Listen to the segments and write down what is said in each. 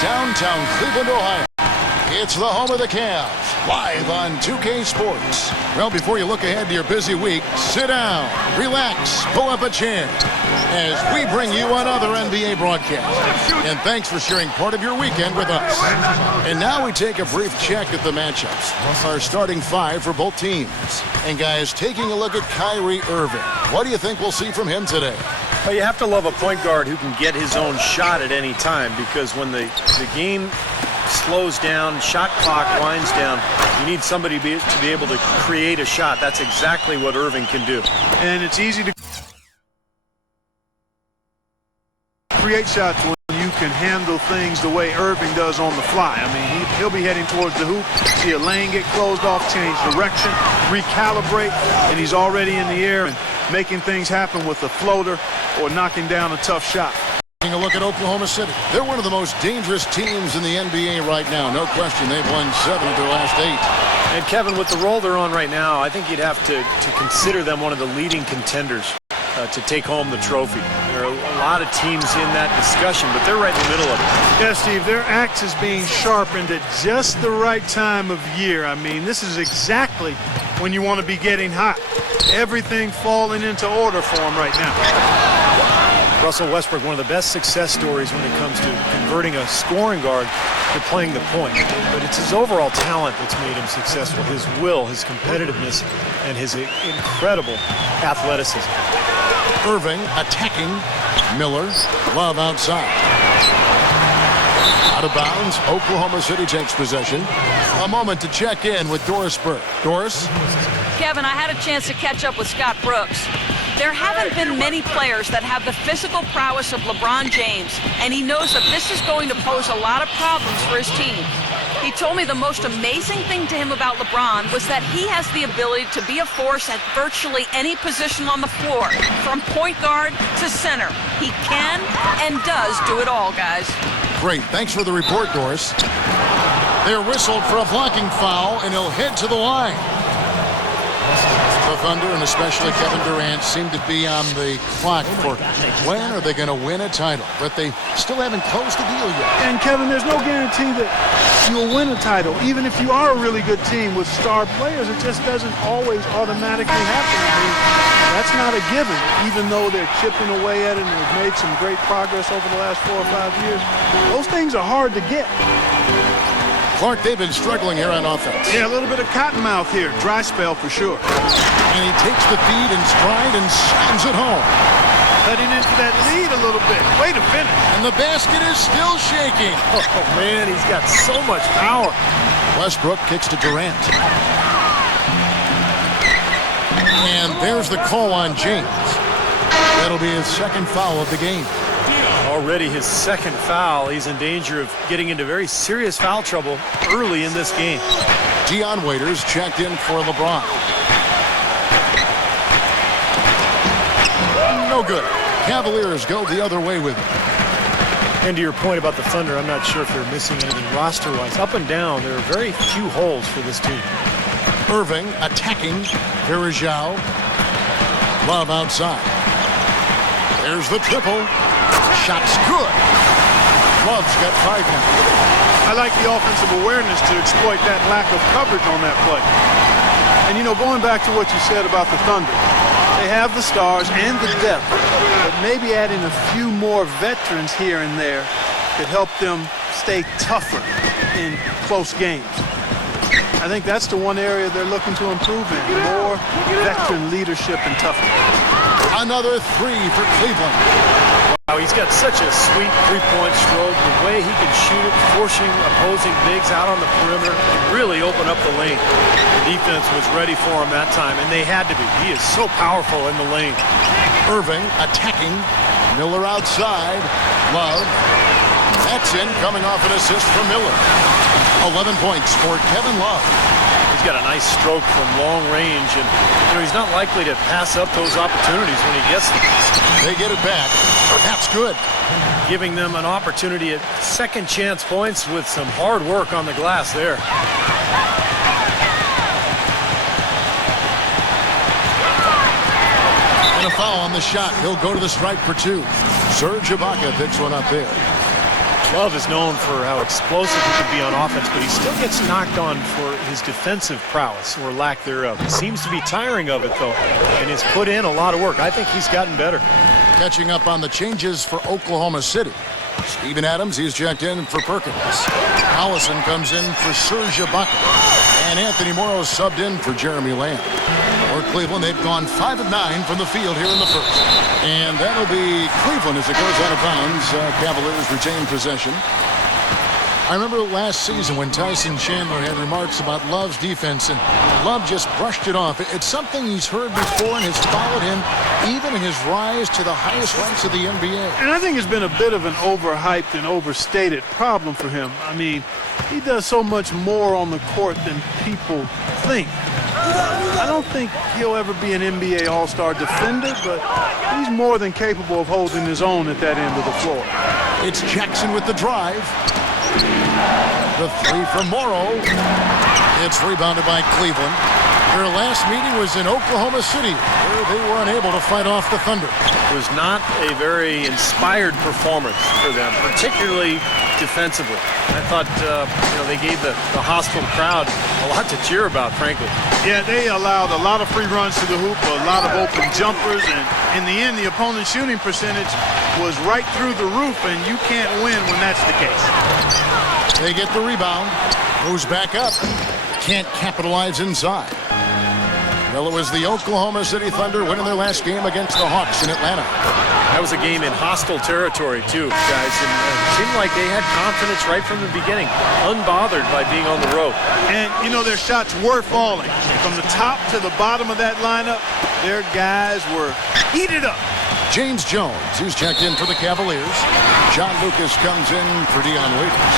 downtown Cleveland, Ohio. It's the home of the Cavs, live on 2K Sports. Well, before you look ahead to your busy week, sit down, relax, pull up a chair as we bring you another NBA broadcast. And thanks for sharing part of your weekend with us. And now we take a brief check at the matchups. Our starting five for both teams. And guys, taking a look at Kyrie Irving. What do you think we'll see from him today? Well, you have to love a point guard who can get his own shot at any time, because when the game slows down, shot clock winds down, you need somebody to be able to create a shot. That's exactly what Irving can do. And it's easy to create shots when you can handle things the way Irving does on the fly. I mean, he'll be heading towards the hoop, see a lane get closed off, change direction, recalibrate, and he's already in the air and making things happen with a floater or knocking down a tough shot. Taking a look at Oklahoma City. They're one of the most dangerous teams in the NBA right now. No question, they've won 7 of their last 8. And Kevin, with the role they're on right now, I think you'd have to consider them one of the leading contenders to take home the trophy. There are a lot of teams in that discussion, but they're right in the middle of it. Yes, Steve, their axe is being sharpened at just the right time of year. I mean, this is exactly when you want to be getting hot. Everything falling into order for them right now. Russell Westbrook, one of the best success stories when it comes to converting a scoring guard to playing the point. But it's his overall talent that's made him successful. His will, his competitiveness, and his incredible athleticism. Irving attacking. Miller. Love outside. Out of bounds. Oklahoma City takes possession. A moment to check in with Doris Burke. Doris? Kevin, I had a chance to catch up with Scott Brooks. There haven't been many players that have the physical prowess of LeBron James, and he knows that this is going to pose a lot of problems for his team. He told me the most amazing thing to him about LeBron was that he has the ability to be a force at virtually any position on the floor, from point guard to center. He can and does do it all, guys. Great. Thanks for the report, Doris. They're whistled for a blocking foul, and he'll head to the line. The Thunder, and especially Kevin Durant, seem to be on the clock for when are they going to win a title. But they still haven't closed the deal yet. And, Kevin, there's no guarantee that you'll win a title. Even if you are a really good team with star players, it just doesn't always automatically happen. I mean, that's not a given, even though they're chipping away at it and they've made some great progress over the last 4 or 5 years. Those things are hard to get. Clark, they've been struggling here on offense. Yeah, a little bit of cottonmouth here. Dry spell for sure. And he takes the feed in stride and slams it home. Cutting into that lead a little bit. Way to finish. And the basket is still shaking. Oh, man, he's got so much power. Westbrook kicks to Durant. And there's the call on James. That'll be his second foul of the game. Already his second foul. He's in danger of getting into very serious foul trouble early in this game. Dion Waiters checked in for LeBron. No good. Cavaliers go the other way with it. And to your point about the Thunder, I'm not sure if they're missing anything roster-wise. Up and down, there are very few holes for this team. Irving attacking. Verajao. Love outside. There's the triple. Shot's good. Love's got 5 now. I like the offensive awareness to exploit that lack of coverage on that play. And, you know, going back to what you said about the Thunder, they have the stars and the depth, but maybe adding a few more veterans here and there could help them stay tougher in close games. I think that's the one area they're looking to improve in, more veteran leadership and toughness. Another 3 for Cleveland. Wow, he's got such a sweet three-point stroke. The way he can shoot it, forcing opposing bigs out on the perimeter, really open up the lane. The defense was ready for him that time, and they had to be. He is so powerful in the lane. Irving attacking. Miller outside. Love. That's in, coming off an assist from Miller. 11 points for Kevin Love. He's got a nice stroke from long range, and he's not likely to pass up those opportunities when he gets them. They get it back. That's good. Giving them an opportunity at second chance points with some hard work on the glass there. And a foul on the shot. He'll go to the strike for 2. Serge Ibaka picks one up there. Love is known for how explosive he can be on offense, but he still gets knocked on for his defensive prowess or lack thereof. He seems to be tiring of it, though, and has put in a lot of work. I think he's gotten better. Catching up on the changes for Oklahoma City. Steven Adams, he's checked in for Perkins. Allison comes in for Serge Ibaka. And Anthony Morrow subbed in for Jeremy Lamb. For Cleveland, they've gone 5 of 9 from the field here in the first. And that'll be Cleveland as it goes out of bounds. Cavaliers retain possession. I remember last season when Tyson Chandler had remarks about Love's defense, and Love just brushed it off. It's something he's heard before and has followed him even in his rise to the highest ranks of the NBA. And I think it's been a bit of an overhyped and overstated problem for him. I mean, he does so much more on the court than people think. I don't think he'll ever be an NBA All-Star defender, but he's more than capable of holding his own at that end of the floor. It's Jackson with the drive. The three from Morrow. It's rebounded by Cleveland. Their last meeting was in Oklahoma City, where they were unable to fight off the Thunder. It was not a very inspired performance for them, particularly defensively. I thought, they gave the hostile crowd a lot to cheer about, frankly. Yeah, they allowed a lot of free runs to the hoop, a lot of open jumpers, and in the end, the opponent's shooting percentage was right through the roof, and you can't win when that's the case. They get the rebound, moves back up, can't capitalize inside. Well, it was the Oklahoma City Thunder winning their last game against the Hawks in Atlanta. That was a game in hostile territory, too, guys. And it seemed like they had confidence right from the beginning, unbothered by being on the road. And, their shots were falling. From the top to the bottom of that lineup, their guys were heated up. James Jones, who's checked in for the Cavaliers. John Lucas comes in for Dion Waiters.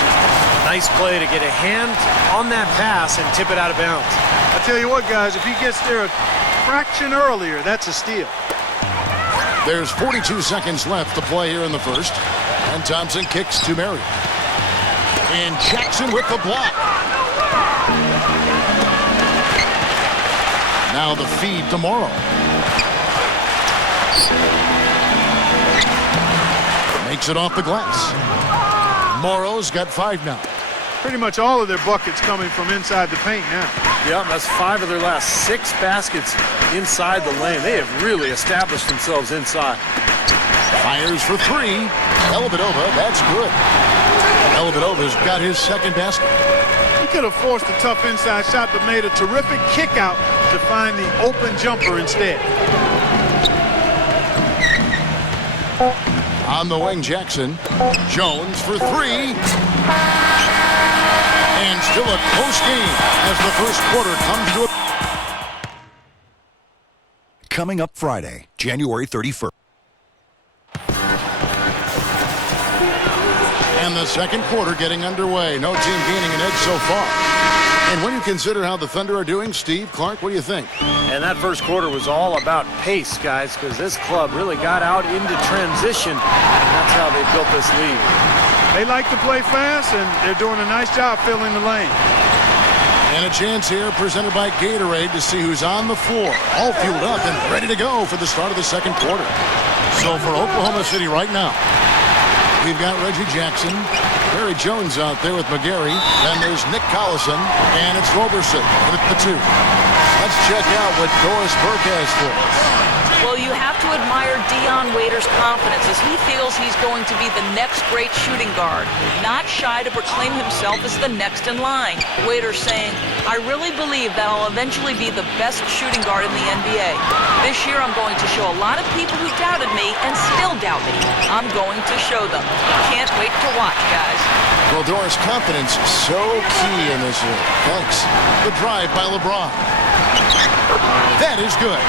Nice play to get a hand on that pass and tip it out of bounds. I tell you what, guys, if he gets there a fraction earlier, that's a steal. There's 42 seconds left to play here in the first. And Thompson kicks to Murray. And Jackson with the block. Now the feed to Morrow. Makes it off the glass. Morrow's got 5 now. Pretty much all of their buckets coming from inside the paint now. Yeah, that's 5 of their last 6 baskets inside the lane. They have really established themselves inside. Fires for 3. Elvedova, that's good. Elvedova's got his second basket. He could have forced a tough inside shot, but made a terrific kick out to find the open jumper instead. On the wing, Jackson. Jones for 3. And still a close game as the first quarter comes to a... Coming up Friday, January 31st. And the second quarter getting underway. No team gaining an edge so far. And when you consider how the Thunder are doing, Steve, Clark, what do you think? And that first quarter was all about pace, guys, because this club really got out into transition. And that's how they built this lead. They like to play fast, and they're doing a nice job filling the lane. And a chance here presented by Gatorade to see who's on the floor. All fueled up and ready to go for the start of the second quarter. So for Oklahoma City right now, we've got Reggie Jackson, Barry Jones out there with McGarry. Then there's Nick Collison, and it's Roberson at the 2. Let's check out what Doris Burke has for us. Well, you have to admire Dion Waiters' confidence as he feels he's going to be the next great shooting guard. Not shy to proclaim himself as the next in line. Waiters saying, I really believe that I'll eventually be the best shooting guard in the NBA. This year I'm going to show a lot of people who doubted me and still doubt me. I'm going to show them. Can't wait to watch, guys. Well, Doris, confidence so key in this league. Thanks. The drive by LeBron. That is good.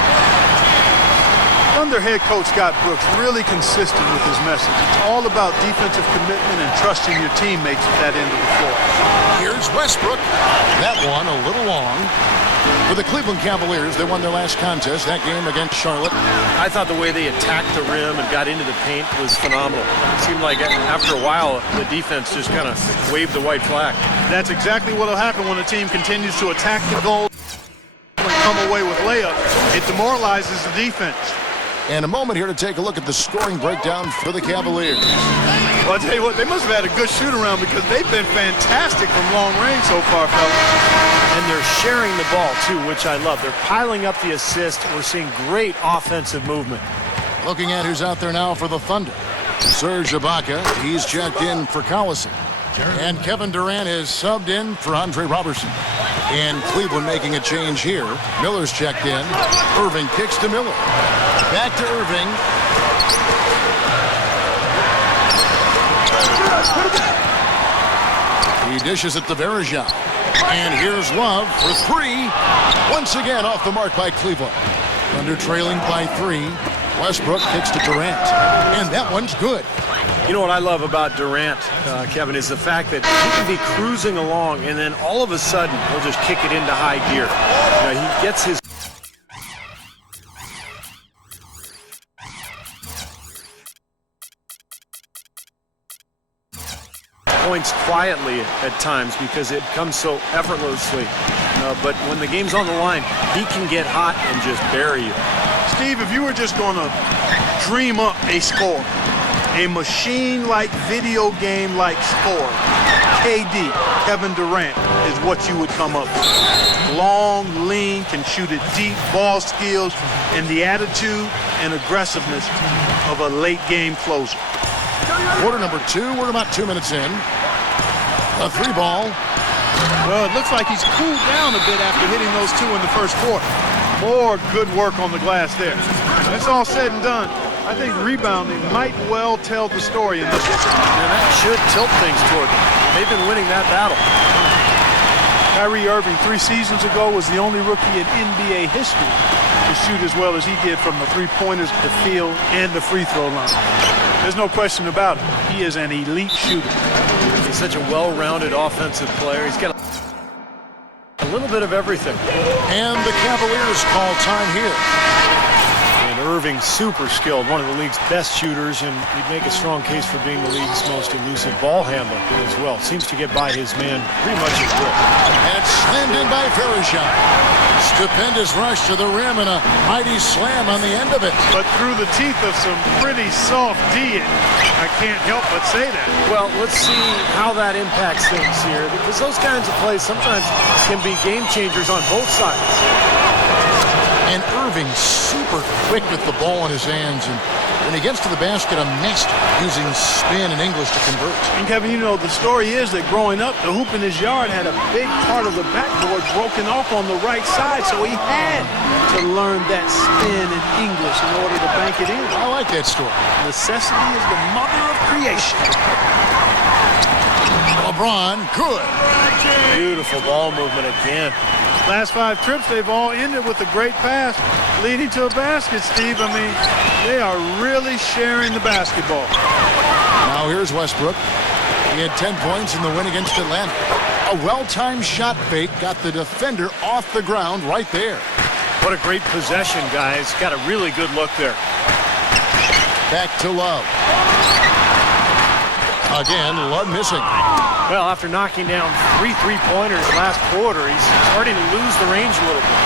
Thunder head coach Scott Brooks really consistent with his message. It's all about defensive commitment and trusting your teammates at that end of the floor. Here's Westbrook. That one a little long. For the Cleveland Cavaliers, they won their last contest, that game against Charlotte. I thought the way they attacked the rim and got into the paint was phenomenal. It seemed like after a while, the defense just kind of waved the white flag. That's exactly what will happen when a team continues to attack the goal and come away with layups. It demoralizes the defense. And a moment here to take a look at the scoring breakdown for the Cavaliers. Well, I'll tell you what, they must have had a good shoot-around because they've been fantastic from long range so far, fellas. And they're sharing the ball, too, which I love. They're piling up the assist. We're seeing great offensive movement. Looking at who's out there now for the Thunder. Serge Ibaka, he's checked in for Collison. And Kevin Durant is subbed in for Andre Robertson. And Cleveland making a change here. Miller's checked in. Irving kicks to Miller. Back to Irving. He dishes it to Verija. And here's Love for three. Once again off the mark by Cleveland. Thunder trailing by 3. Westbrook kicks to Durant. And that one's good. You know what I love about Durant, Kevin, is the fact that he can be cruising along, and then all of a sudden, he'll just kick it into high gear. You know, he gets his points quietly at times because it comes so effortlessly. But when the game's on the line, he can get hot and just bury you. Steve, if you were just going to dream up a score, a machine-like, video game-like score, KD, Kevin Durant, is what you would come up with. Long, lean, can shoot it deep, ball skills, and the attitude and aggressiveness of a late-game closer. Quarter number 2, we're about 2 minutes in. A 3 ball. Well, it looks like he's cooled down a bit after hitting those 2 in the first quarter. More good work on the glass there. That's all said and done. I think rebounding might well tell the story in this one. And that should tilt things toward them. They've been winning that battle. Kyrie Irving 3 seasons ago was the only rookie in NBA history to shoot as well as he did from the three-pointers, the field, and the free throw line. There's no question about it. He is an elite shooter. He's such a well-rounded offensive player. He's got a little bit of everything. And the Cavaliers call time here. And Irving, super skilled, one of the league's best shooters, and you'd make a strong case for being the league's most elusive ball handler as well. Seems to get by his man pretty much at will. And it's slammed in by Verija. Stupendous rush to the rim and a mighty slam on the end of it. But through the teeth of some pretty soft D, I can't help but say that. Well, let's see how that impacts things here, because those kinds of plays sometimes can be game changers on both sides. And Irving super quick with the ball in his hands, and when he gets to the basket, a master using spin and English to convert. And Kevin, you know, the story is that growing up, the hoop in his yard had a big part of the backboard broken off on the right side, so he had to learn that spin and English in order to bank it in. I like that story. Necessity is the mother of creation. LeBron, good. Beautiful ball movement again. Last 5 trips, they've all ended with a great pass leading to a basket, Steve. I mean, they are really sharing the basketball. Now here's Westbrook. He had 10 points in the win against Atlanta. A well-timed shot fake got the defender off the ground right there. What a great possession, guys. Got a really good look there. Back to Love. Again, Love missing. Well, after knocking down 3 three-pointers last quarter, he's starting to lose the range a little bit.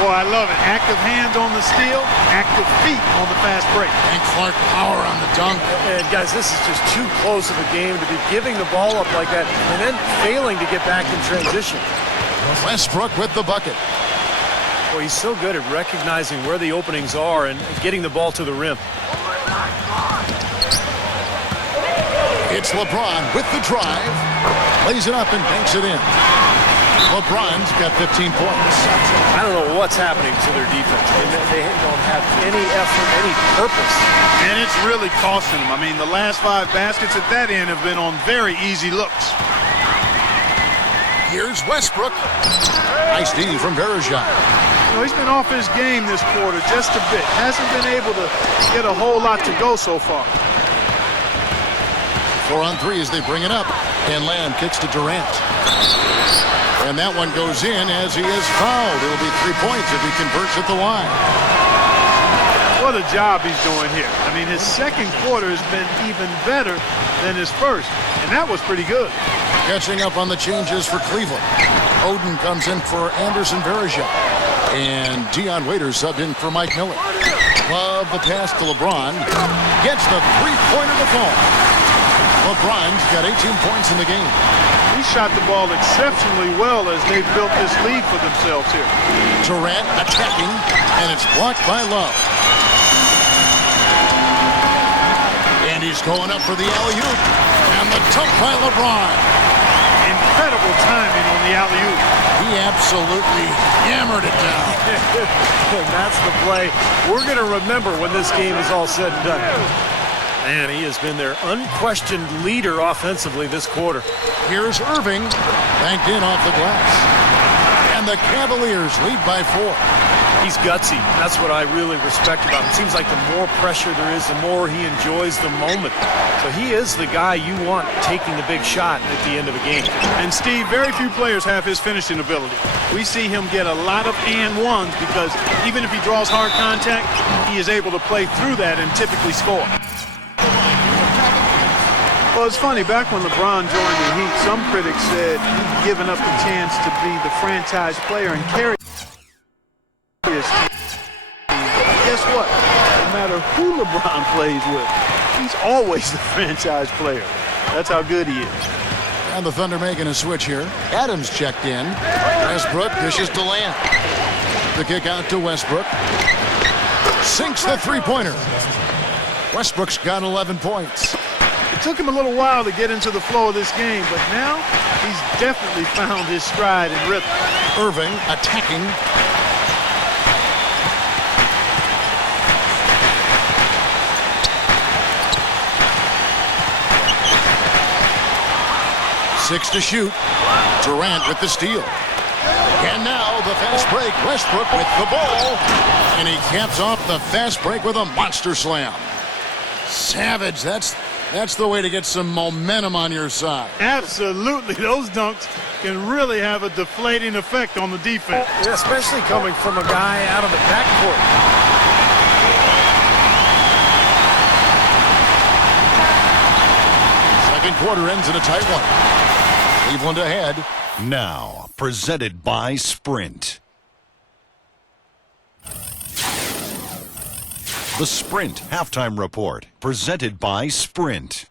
Boy, I love it. Active hands on the steal, active feet on the fast break. And Clark power on the dunk. And guys, this is just too close of a game to be giving the ball up like that and then failing to get back in transition. Westbrook with the bucket. Well, he's so good at recognizing where the openings are and getting the ball to the rim. It's LeBron with the drive. Lays it up and banks it in. LeBron's got 15 points. I don't know what's happening to their defense. They don't have any effort, any purpose. And it's really costing them. I mean, the last 5 baskets at that end have been on very easy looks. Here's Westbrook. Nice D from Verija. You know, he's been off his game this quarter just a bit. Hasn't been able to get a whole lot to go so far. 4 on 3 as they bring it up. And Lamb kicks to Durant. And that one goes in as he is fouled. It'll be 3 points if he converts at the line. What a job he's doing here. I mean, his second quarter has been even better than his first. And that was pretty good. Catching up on the changes for Cleveland. Oden comes in for Anderson Verija. And Dion Waiters subbed in for Mike Miller. Love the pass to LeBron. Gets the three-pointer to fall. LeBron's got 18 points in the game. He shot the ball exceptionally well as they've built this lead for themselves here. Durant attacking, and it's blocked by Love. And he's going up for the alley-oop. And the dunk by LeBron. Incredible timing on the alley-oop. He absolutely hammered it down. And that's the play we're going to remember when this game is all said and done. Man, he has been their unquestioned leader offensively this quarter. Here's Irving, banked in off the glass. And the Cavaliers lead by 4. He's gutsy. That's what I really respect about him. It seems like the more pressure there is, the more he enjoys the moment. So he is the guy you want taking the big shot at the end of a game. And Steve, very few players have his finishing ability. We see him get a lot of and ones because even if he draws hard contact, he is able to play through that and typically score. Well, it's funny, back when LeBron joined the Heat, some critics said he'd given up the chance to be the franchise player and carry his team. Guess what? No matter who LeBron plays with, he's always the franchise player. That's how good he is. And the Thunder making a switch here. Adams checked in. Westbrook dishes to Lamb. The kick out to Westbrook. Sinks the three-pointer. Westbrook's got 11 points. It took him a little while to get into the flow of this game, but now he's definitely found his stride and rhythm. Irving attacking. Six to shoot. Durant with the steal. And now the fast break. Westbrook with the ball. And he caps off the fast break with a monster slam. Savage. That's the way to get some momentum on your side. Absolutely. Those dunks can really have a deflating effect on the defense. Yeah, especially coming from a guy out of the backcourt. Second quarter ends in a tight one. Cleveland ahead. Now, presented by Sprint. The Sprint Halftime Report, presented by Sprint.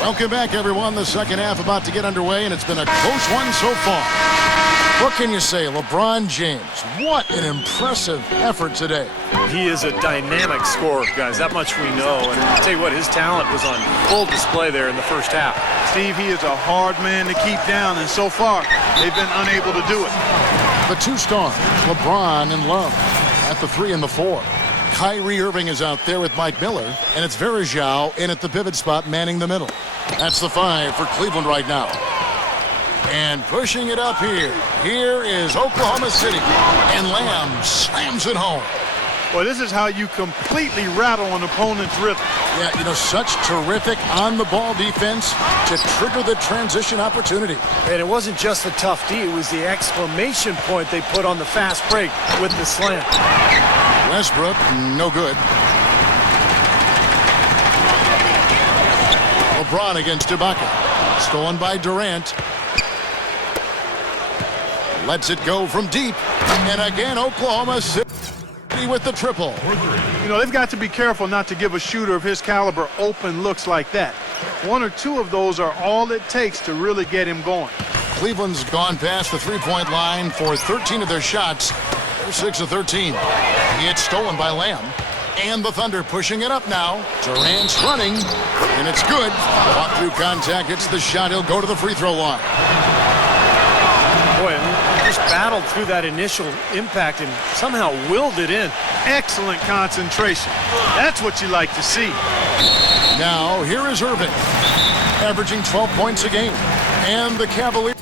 Welcome back, everyone. The second half about to get underway, and it's been a close one so far. What can you say? LeBron James, what an impressive effort today. He is a dynamic scorer, guys. That much we know. And I'll tell you what, his talent was on full display there in the first half. Steve, he is a hard man to keep down, and so far, they've been unable to do it. The two stars, LeBron and Love, at the 3 and the 4. Kyrie Irving is out there with Mike Miller, and it's Verjao in at the pivot spot manning the middle. That's the 5 for Cleveland right now. And pushing it up here. Here is Oklahoma City. And Lamb slams it home. Well, this is how you completely rattle an opponent's rhythm. Yeah, you know, such terrific on-the-ball defense to trigger the transition opportunity. And it wasn't just the tough D, it was the exclamation point they put on the fast break with the slam. Westbrook, no good. LeBron against Ibaka. Stolen by Durant. Lets it go from deep. And again, Oklahoma City with the triple. You know, they've got to be careful not to give a shooter of his caliber open looks like that. 1 or 2 of those are all it takes to really get him going. Cleveland's gone past the three-point line for 13 of their shots. They're 6 of 13. It's stolen by Lamb. And the Thunder pushing it up now. Durant's running, and it's good. Walk through contact, hits the shot. He'll go to the free throw line. Boy, just battled through that initial impact and somehow willed it in. Excellent concentration. That's what you like to see. Now, here is Irving, averaging 12 points a game. And the Cavaliers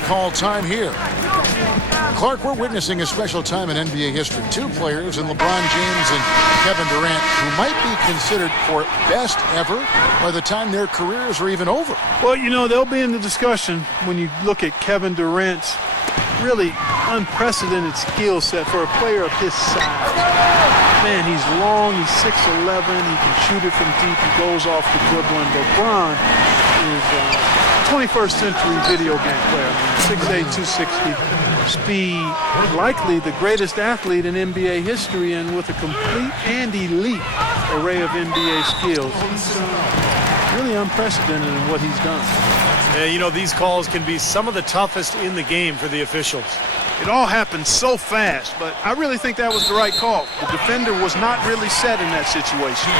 call time here. Clark, we're witnessing a special time in NBA history. 2 players in LeBron James and Kevin Durant who might be considered for best ever by the time their careers are even over. Well, you know, they'll be in the discussion when you look at Kevin Durant's really unprecedented skill set for a player of his size. Man, he's long, he's 6'11", he can shoot it from deep, he goes off the dribble. And LeBron, is a 21st century video game player. 6'8", 260, speed, likely the greatest athlete in NBA history, and with a complete and elite array of NBA skills. He's really unprecedented in what he's done. Yeah, you know, these calls can be some of the toughest in the game for the officials. It all happened so fast, but I really think that was the right call. The defender was not really set in that situation.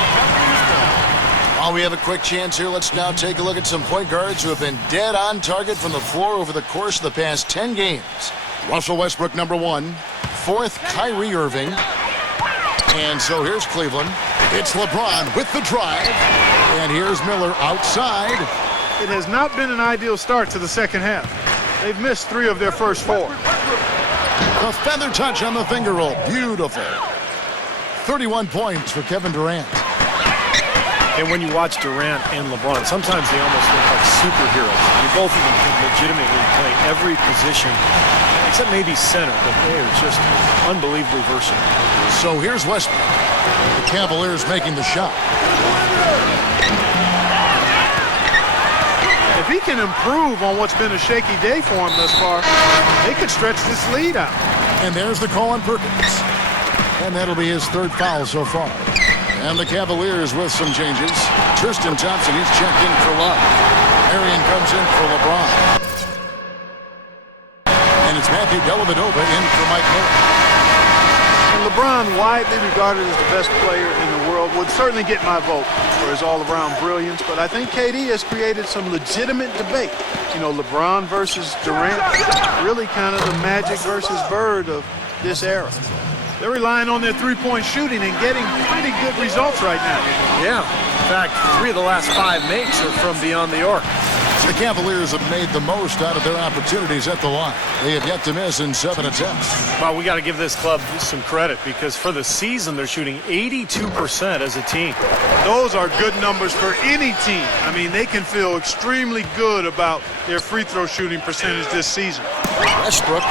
While we have a quick chance here, let's now take a look at some point guards who have been dead on target from the floor over the course of the past 10 games. Russell Westbrook, number 1. 4th, Kyrie Irving. And so here's Cleveland. It's LeBron with the drive. And here's Miller outside. It has not been an ideal start to the second half. They've missed 3 of their first 4. The feather touch on the finger roll. Beautiful. 31 points for Kevin Durant. And when you watch Durant and LeBron, sometimes they almost look like superheroes. I mean, both of them can legitimately play every position, except maybe center, but they are just unbelievably versatile. So here's Westbrook. The Cavaliers making the shot. If he can improve on what's been a shaky day for him thus far, they could stretch this lead out. And there's the call on Perkins. And that'll be his 3rd foul so far. And the Cavaliers with some changes. Tristan Thompson, he's checked in for Love. Marion comes in for LeBron. And it's Matthew Dellavedova in for Mike Miller. And LeBron, widely regarded as the best player in the world, would certainly get my vote for his all-around brilliance, but I think KD has created some legitimate debate. You know, LeBron versus Durant, really kind of the Magic versus Bird of this era. They're relying on their three-point shooting and getting pretty good results right now. Yeah. In fact, 3 of the last 5 makes are from beyond the arc. The Cavaliers have made the most out of their opportunities at the line. They have yet to miss in 7 attempts. Well, we got to give this club some credit because for the season they're shooting 82% as a team. Those are good numbers for any team. I mean, they can feel extremely good about their free throw shooting percentage this season. Westbrook.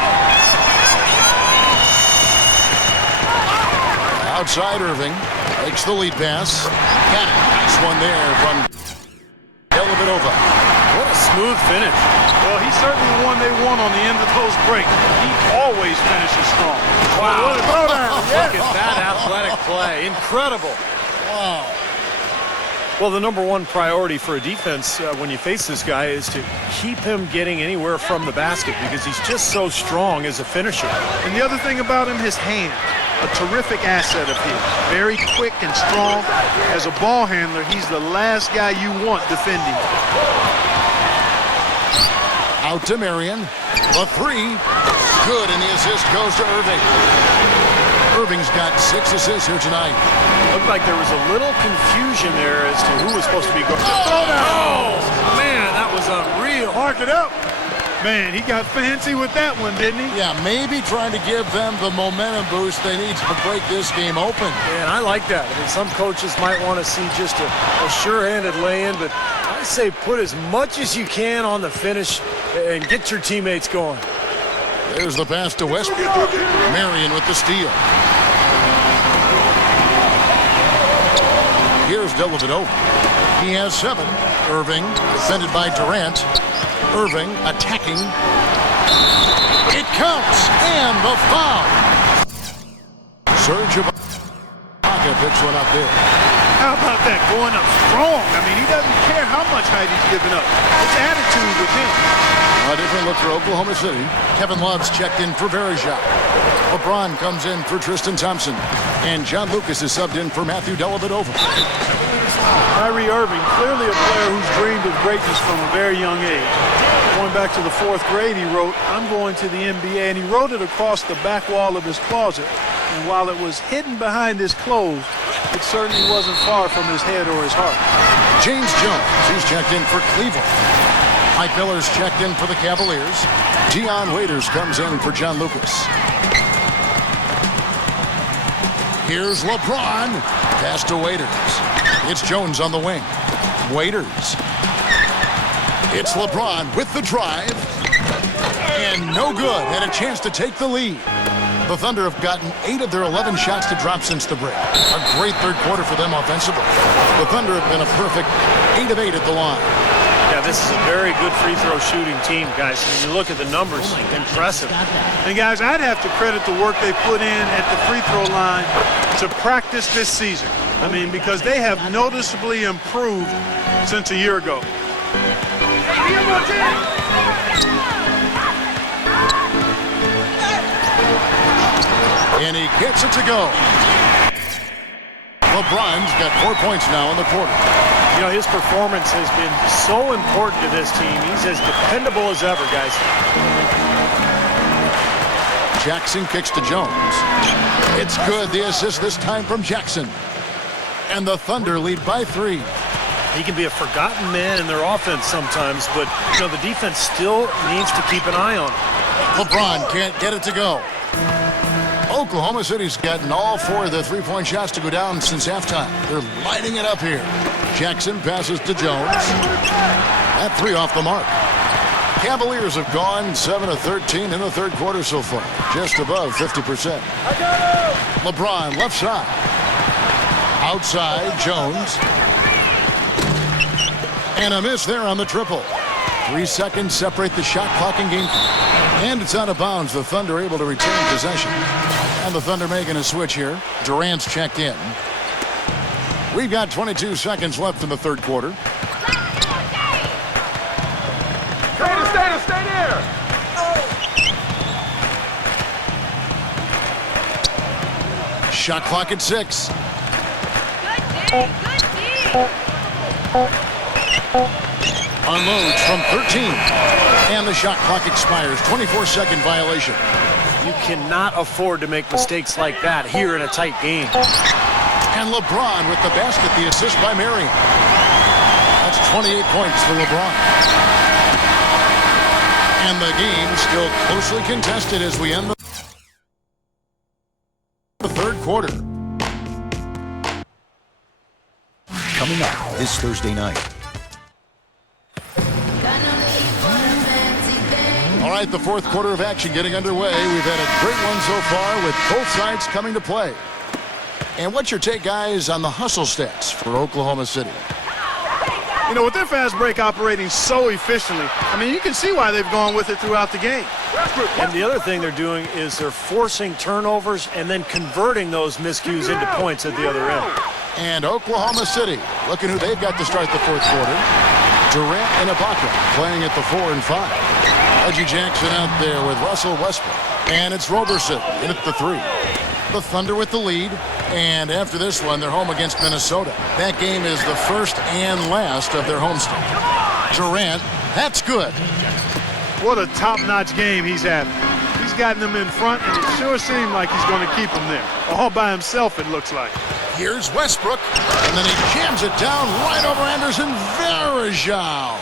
Outside Irving. Makes the lead pass. Got it. Nice one there from Dellavedova. What a smooth finish. Well, he's certainly the one they want on the end of those breaks. He always finishes strong. Wow. What a throwdown. Look at that athletic play. Incredible. Wow. Well, the number 1 priority for a defense when you face this guy is to keep him getting anywhere from the basket because he's just so strong as a finisher. And the other thing about him, his hand. A terrific asset of his. Very quick and strong. As a ball handler, he's the last guy you want defending. Out to Marion. The 3. Good, and the assist goes to Irving. Irving's got 6 assists here tonight. Looked like there was a little confusion there as to who was supposed to be going. Oh, man, that was unreal. Mark it up. Man, he got fancy with that one, didn't he? Yeah, maybe trying to give them the momentum boost they need to break this game open. And I like that. I mean, some coaches might want to see just a sure-handed lay-in, but I say put as much as you can on the finish and get your teammates going. There's the pass to Westbrook. Marion with the steal. Here's Dellavedova. He has 7. Irving defended by Durant. Irving attacking. It counts, and the foul. Serge Ibaka picks one up there. How about that? Going up strong. I mean, he doesn't care how much height he's giving up. It's attitude with him. A different look for Oklahoma City. Kevin Love's checked in for Verjao. LeBron comes in for Tristan Thompson. And John Lucas is subbed in for Matthew Dellavedova. Kyrie Irving, clearly a player who's dreamed of greatness from a very young age. Going back to the 4th grade, he wrote, "I'm going to the NBA," and he wrote it across the back wall of his closet. And while it was hidden behind his clothes, it certainly wasn't far from his head or his heart. James Jones, he's checked in for Cleveland. Mike Miller's checked in for the Cavaliers. Dion Waiters comes in for John Lucas. Here's LeBron. Pass to Waiters. It's Jones on the wing. Waiters. It's LeBron with the drive. And no good. And a chance to take the lead. The Thunder have gotten 8 of their 11 shots to drop since the break. A great 3rd quarter for them offensively. The Thunder have been a perfect 8 of 8 at the line. Yeah, this is a very good free throw shooting team, guys. When you look at the numbers, impressive. And guys, I'd have to credit the work they put in at the free throw line to practice this season. I mean, because they have noticeably improved since a year ago. And he gets it to go. LeBron's got 4 points now in the quarter. You know, his performance has been so important to this team. He's as dependable as ever, guys. Jackson kicks to Jones. It's good. The assist this time from Jackson. And the Thunder lead by 3. He can be a forgotten man in their offense sometimes, but, you know, the defense still needs to keep an eye on him. LeBron can't get it to go. Oklahoma City's gotten all 4 of the three-point shots to go down since halftime. They're lighting it up here. Jackson passes to Jones. That 3 off the mark. Cavaliers have gone 7 of 13 in the third quarter so far, just above 50%. LeBron left side. Outside, Jones. And a miss there on the triple. 3 seconds separate the shot clock and game. And it's out of bounds. The Thunder able to retain possession. And the Thunder making a switch here. Durant's checked in. We've got 22 seconds left in the third quarter. Stay there. Shot clock at 6. Unloads from 13. And the shot clock expires. 24-second violation. You cannot afford to make mistakes like that here in a tight game. And LeBron with the basket, the assist by Marion. That's 28 points for LeBron. And the game still closely contested as we end the third quarter. Coming up this Thursday night. All right, the fourth quarter of action getting underway. We've had a great one so far with both sides coming to play. And what's your take, guys, on the hustle stats for Oklahoma City? You know, with their fast break operating so efficiently, I mean, you can see why they've gone with it throughout the game. And the other thing they're doing is they're forcing turnovers and then converting those miscues into points at the other end. And Oklahoma City, looking who they've got to start the fourth quarter. Durant and Ibaka playing at the 4 and 5. Reggie Jackson out there with Russell Westbrook. And it's Roberson in at the 3. The Thunder with the lead. And after this one, they're home against Minnesota. That game is the first and last of their homestand. Durant, that's good. What a top-notch game he's having. He's gotten them in front, and it sure seemed like he's going to keep them there. All by himself, it looks like. Here's Westbrook, and then he jams it down right over Anderson Varejao.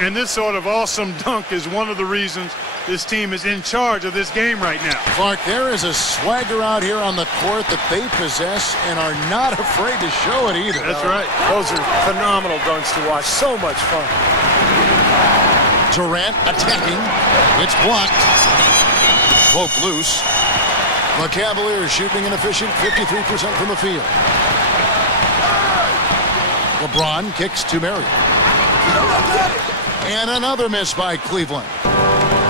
And this sort of awesome dunk is one of the reasons this team is in charge of this game right now. Clark, there is a swagger out here on the court that they possess and are not afraid to show it either. That's right. Those are phenomenal dunks to watch. So much fun. Durant attacking. It's blocked. Poke loose. The Cavaliers shooting an efficient 53% from the field. LeBron kicks to Marion. And another miss by Cleveland.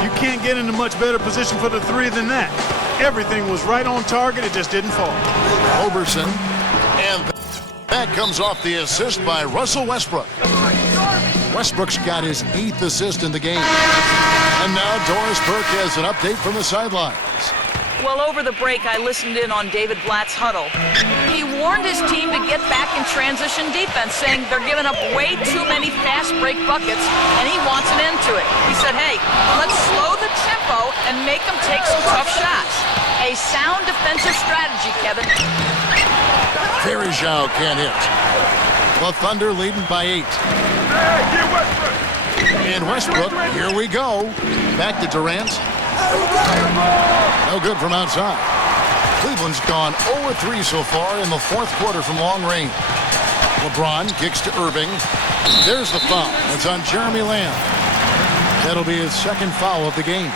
You can't get into much better position for the 3 than that. Everything was right on target. It just didn't fall. Roberson. And that comes off the assist by Russell Westbrook. Westbrook's got his 8th assist in the game. And now Doris Burke has an update from the sidelines. Well, over the break, I listened in on David Blatt's huddle. He warned his team to get back in transition defense, saying they're giving up way too many fast break buckets, and he wants an end to it. He said, hey, let's slow the tempo and make them take some tough shots. A sound defensive strategy, Kevin. Varejao can't hit. The Thunder leading by 8. And Westbrook, here we go. Back to Durant. No good from outside. Cleveland's gone 0-3 so far in the fourth quarter from long range. LeBron kicks to Irving. There's the foul. It's on Jeremy Lamb. That'll be his second foul of the game.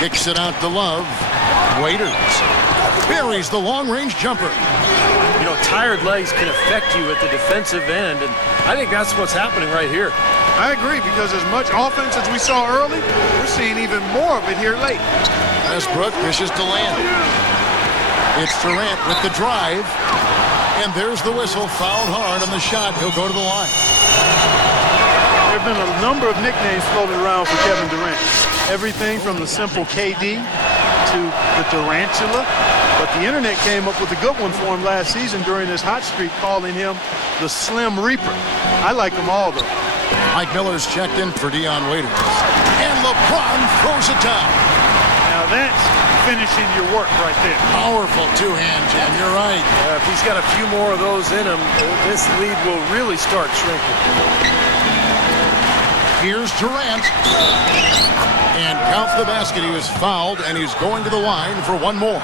Kicks it out to Love. Waiters. buries the long-range jumper. You know, tired legs can affect you at the defensive end, and I think that's what's happening right here. I agree, because as much offense as we saw early, we're seeing even more of it here late. Westbrook dishes to Lamb. It's Durant with the drive. And there's the whistle, fouled hard on the shot. He'll go to the line. There have been a number of nicknames floated around for Kevin Durant. Everything from the simple KD to the Durantula. But the internet came up with a good one for him last season during his hot streak, calling him the Slim Reaper. I like them all, though. Mike Miller's checked in for Dion Waiters. And LeBron throws it down. Now that's finishing your work right there. Powerful two-hand jam, you're right. If he's got a few more of those in him, this lead will really start shrinking. Here's Durant. And counts the basket. He was fouled, and he's going to the line for one more.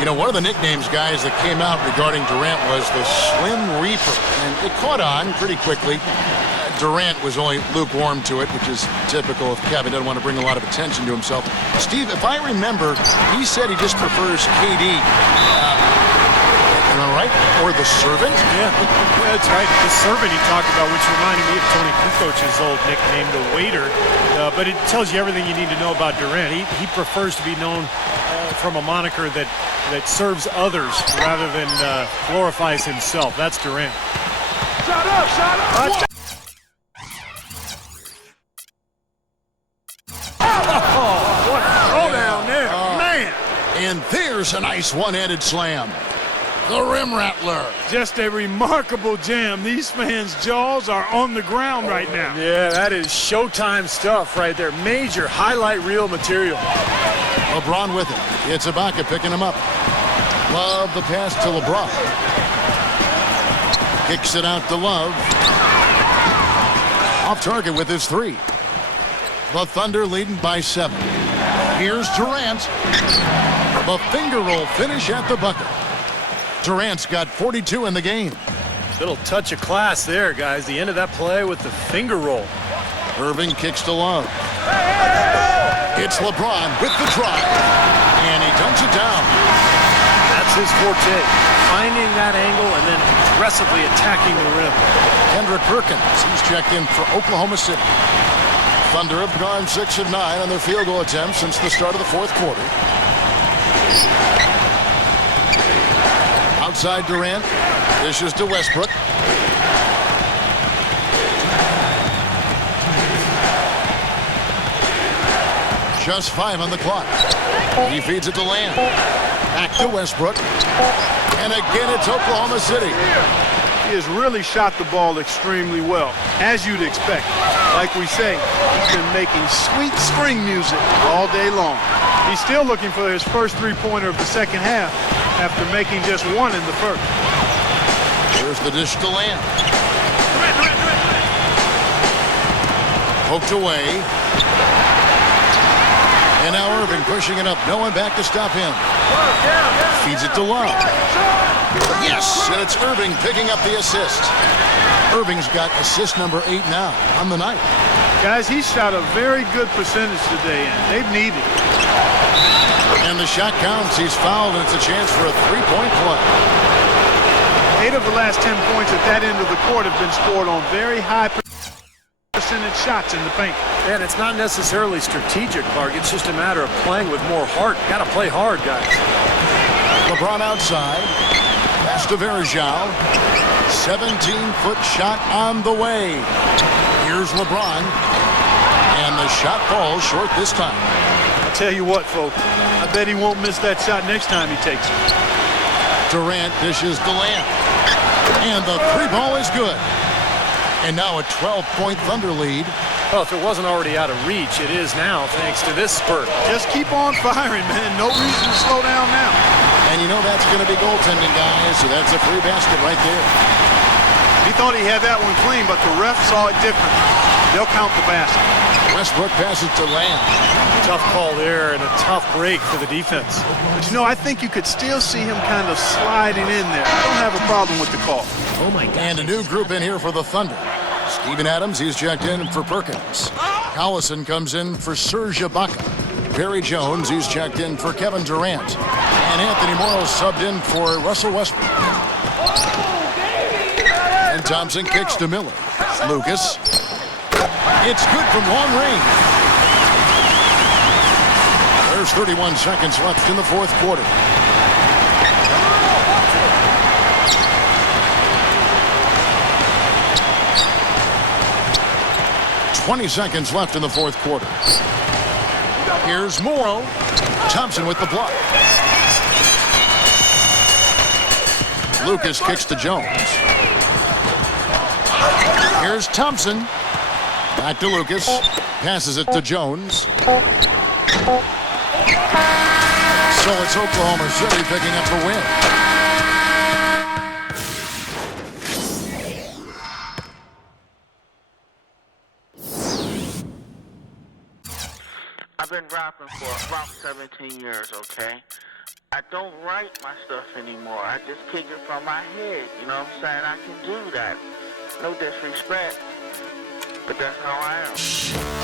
You know, one of the nicknames, guys, that came out regarding Durant was the Slim Reaper. And it caught on pretty quickly. Durant was only lukewarm to it, which is typical of Kevin. Doesn't want to bring a lot of attention to himself. Steve, if I remember, he said he just prefers KD. Am I right? Or the servant? Yeah, that's right. The servant he talked about, which reminded me of Tony Kukoc's old nickname, the waiter. But it tells you everything you need to know about Durant. He prefers to be known from a moniker that serves others rather than glorifies himself. That's Durant. Shut up, shut up. And there's a nice one-handed slam. The rim rattler. Just a remarkable jam. These fans' jaws are on the ground right now. Yeah, that is Showtime stuff right there. Major highlight reel material. LeBron with it. It's Ibaka picking him up. Love the pass to LeBron. Kicks it out to Love. Off target with his three. The Thunder leading by 7. Here's Durant. The finger roll finish at the bucket. Durant's got 42 in the game. Little touch of class there, guys. The end of that play with the finger roll. Irving kicks to Love. It's LeBron with the drive. And he dunks it down. That's his forte. Finding that angle and then aggressively attacking the rim. Kendrick Perkins, he's checked in for Oklahoma City. Thunder have gone 6 of 9 on their field goal attempts since the start of the fourth quarter. Outside Durant, dishes to Westbrook. Just 5 on the clock. He feeds it to Lamb. Back to Westbrook. And again, it's Oklahoma City. He has really shot the ball extremely well, as you'd expect. Like we say, he's been making sweet string music all day long. He's still looking for his first three-pointer of the second half after making just one in the first. Here's the dish to Lamb. Poked away. And now Irving pushing it up. No one back to stop him. Feeds it to Love. Yes, and it's Irving picking up the assist. Irving's got assist number 8 now on the night. Guys, he's shot a very good percentage today, and they've needed it. And the shot counts. He's fouled, and it's a chance for a three-point play. 8 of the last 10 points at that end of the court have been scored on very high percentage shots in the paint. And it's not necessarily strategic, Clark. It's just a matter of playing with more heart. Got to play hard, guys. LeBron outside. Pass to Verjao. 17-foot shot on the way. Here's LeBron. And the shot falls short this time. I'll tell you what, folks. I bet he won't miss that shot next time he takes it. Durant dishes to Lamb. And the three ball is good. And now a 12-point Thunder lead. Well, if it wasn't already out of reach, it is now thanks to this spurt. Just keep on firing, man. No reason to slow down now. And you know that's going to be goaltending, guys, so that's a free basket right there. He thought he had that one clean, but the ref saw it different. They'll count the basket. Westbrook passes to Lamb. Tough call there and a tough break for the defense. But, you know, I think you could still see him kind of sliding in there. I don't have a problem with the call. Oh, my God. And a new group in here for the Thunder. Steven Adams, he's checked in for Perkins. Collison comes in for Serge Ibaka. Perry Jones. He's checked in for Kevin Durant. And Anthony Morrow subbed in for Russell Westbrook. And Thompson kicks to Miller. Lucas. It's good from long range. There's 31 seconds left in the fourth quarter. $20 seconds left in the fourth quarter. Here's Morrow. Thompson with the block. Lucas kicks to Jones. Here's Thompson. Back to Lucas. Passes it to Jones. So it's Oklahoma City picking up the win. I've been rapping for about 17 years, okay? I don't write my stuff anymore. I just kick it from my head. You know what I'm saying? I can do that. No disrespect, but that's how I am.